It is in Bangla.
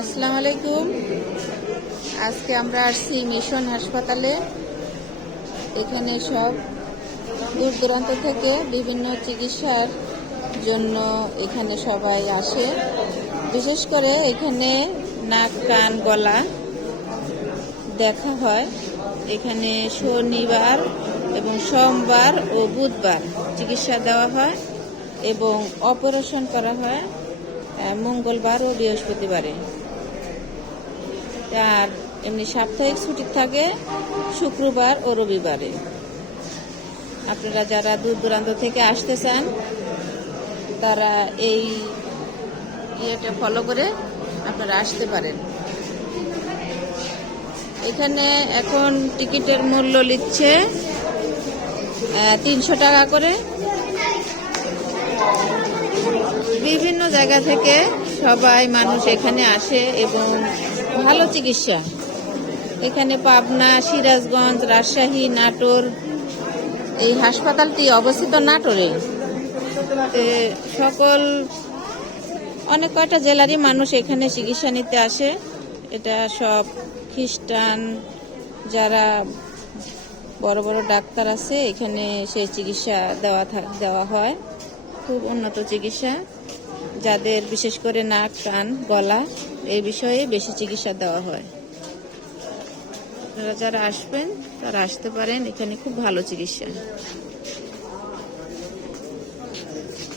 আসসালামু আলাইকুম। আজকে আমরা আসছি মিশন হাসপাতালে। এখানে সব দূর দূরান্ত থেকে বিভিন্ন চিকিৎসার জন্য এখানে সবাই আসে। বিশেষ করে এখানে নাক, কান, গলা দেখা হয়। এখানে শনিবার এবং সোমবার ও বুধবার চিকিৎসা দেওয়া হয় এবং অপারেশন করা হয় মঙ্গলবার ও বৃহস্পতিবারে। আর এমনি সাপ্তাহিক ছুটি থাকে শুক্রবার ও রবিবারে। আপনারা যারা দূর দূরান্ত থেকে আসতে চান তারা এই ইয়েটা ফলো করে আপনারা আসতে পারেন। এখানে এখন টিকিটের মূল্য নিচ্ছে 300 টাকা করে। বিভিন্ন জায়গা থেকে সবাই মানুষ এখানে আসে এবং ভালো চিকিৎসা। এখানে পাবনা, সিরাজগঞ্জ, রাজশাহী, নাটোর, এই হাসপাতালটি অবস্থিত নাটোরে। সকল অনেক কয়টা জেলারই মানুষ এখানে চিকিৎসা নিতে আসে। এটা সব খ্রিস্টান, যারা বড় বড় ডাক্তার আছে এখানে সেই চিকিৎসা দেওয়া হয়। খুব উন্নত চিকিৎসা, যাদের বিশেষ করে নাক, কান, গলা এই বিষয়ে বেশি চিকিৎসা দেওয়া হয়। আপনারা যারা আসবেন তারা আসতে পারেন, এখানে খুব ভালো চিকিৎসা।